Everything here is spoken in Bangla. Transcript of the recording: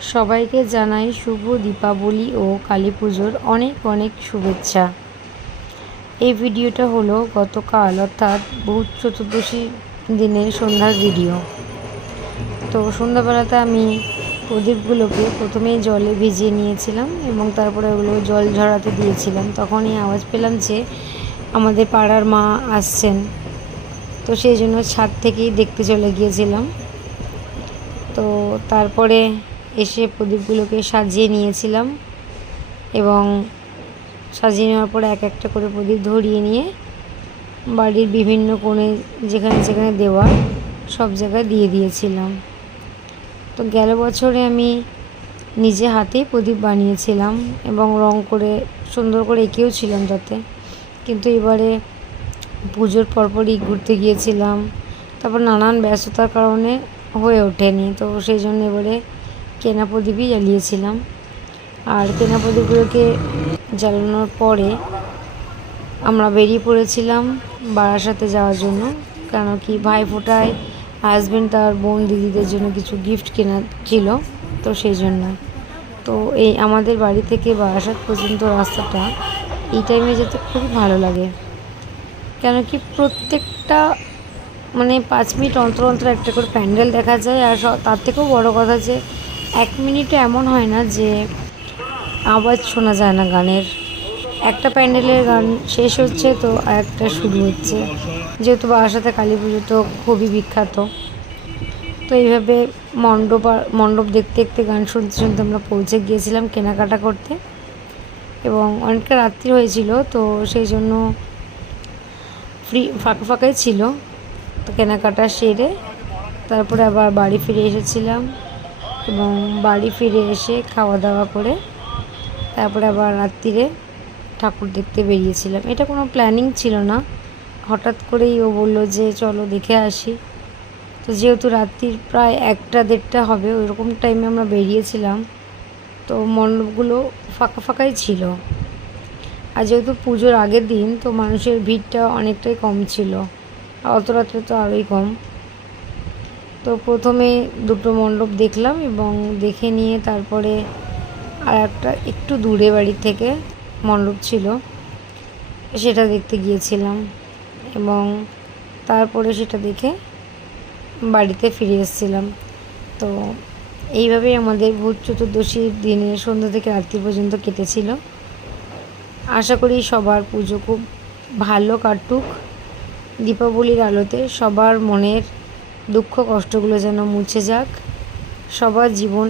সবাইকে জানাই শুভ দীপাবলি ও কালী পুজোর অনেক অনেক শুভেচ্ছা। এই ভিডিওটা হলো গতকাল অর্থাৎ বহুত চতুর্দশী দিনের সন্ধ্যার ভিডিও। তো সন্ধ্যাবেলাতে আমি প্রদীপগুলোকে প্রথমেই জলে ভিজিয়ে নিয়েছিলাম এবং তারপরে ওগুলো জল ঝরাতে দিয়েছিলাম। তখনই আওয়াজ পেলাম যে আমাদের পাড়ার মা আসছেন। তো সেই জন্য ছাদ থেকেই দেখতে চলে গিয়েছিলাম। তো তারপরে এসে প্রদীপগুলোকে সাজিয়ে নিয়েছিলাম এবং সাজিয়ে নেওয়ার পরে এক একটা করে প্রদীপ ধরিয়ে নিয়ে বাড়ির বিভিন্ন কোণে যেখানে যেখানে দেওয়া সব জায়গায় দিয়ে দিয়েছিলাম। তো গেল বছরে আমি নিজে হাতেই প্রদীপ বানিয়েছিলাম এবং রং করে সুন্দর করে এঁকেও ছিলাম যাতে, কিন্তু এবারে পুজোর পরপরই ঘুরতে গিয়েছিলাম, তারপর নানান ব্যস্ততার কারণে হয়ে ওঠেনি। তো সেই জন্য এবারে কেনা প্রদীপই জ্বালিয়েছিলাম। আর কেনা প্রদীপগুলোকে জ্বালানোর পরে আমরা বেরিয়ে পড়েছিলাম বারাসাতে যাওয়ার জন্য, কেন কি ভাইফোঁটায় হাজব্যান্ড তার বোন দিদিদের জন্য কিছু গিফট কেনা ছিল, তো সেই জন্য। তো এই আমাদের বাড়ি থেকে বারাসাত পর্যন্ত রাস্তাটা এই টাইমে যেতে খুবই ভালো লাগে, কেন কি প্রত্যেকটা 5 মিনিট অন্তর অন্তর একটা করে প্যান্ডেল দেখা যায়। আর তার থেকেও বড় কথা যে 1 মিনিটে এমন হয় না যে আওয়াজ শোনা যায় না গানের। একটা প্যান্ডেলের গান শেষ হচ্ছে তো আর একটা শুরু হচ্ছে, যেহেতু বারাসাতে কালী পুজো তো খুবই বিখ্যাত। তো এইভাবে মণ্ডপ দেখতে দেখতে গান শুনতে শুনতে আমরা পৌঁছে গিয়েছিলাম কেনাকাটা করতে, এবং অনেকটা রাত্রি হয়েছিল, তো সেই জন্য ফাঁকাই ছিল। তো কেনাকাটা সেরে তারপরে আবার বাড়ি ফিরে এসেছিলাম এবং বাড়ি ফিরে এসে খাওয়া দাওয়া করে তারপরে আবার রাত্রিরে ঠাকুর দেখতে বেরিয়েছিলাম। এটা কোনো প্ল্যানিং ছিল না, হঠাৎ করেই ও বললো যে চলো দেখে আসি। তো যেহেতু রাত্রির প্রায় 1টা-1:30 হবে ওইরকম টাইমে আমরা বেরিয়েছিলাম, তো মণ্ডপগুলো ফাঁকাই ছিল। আর যেহেতু পুজোর আগের দিন, তো মানুষের ভিড়টা অনেকটাই কম ছিল, অত রাত্রে তো আরোই কম। তো প্রথমে 2টো মণ্ডপ দেখলাম এবং দেখে নিয়ে তারপরে আর একটা একটু দূরে বাড়ির থেকে মণ্ডপ ছিল, সেটা দেখতে গিয়েছিলাম এবং তারপরে সেটা দেখে বাড়িতে ফিরে এসেছিলাম। তো এইভাবেই আমাদের ভূত চতুর্দশীর দিনে সন্ধ্যা থেকে রাত্রি পর্যন্ত কেটেছিল। আশা করি সবার পুজো খুব ভালো কাটুক। দীপাবলির আলোতে সবার মনের দুঃখ কষ্টগুলো যেন মুছে যাক, সবার জীবন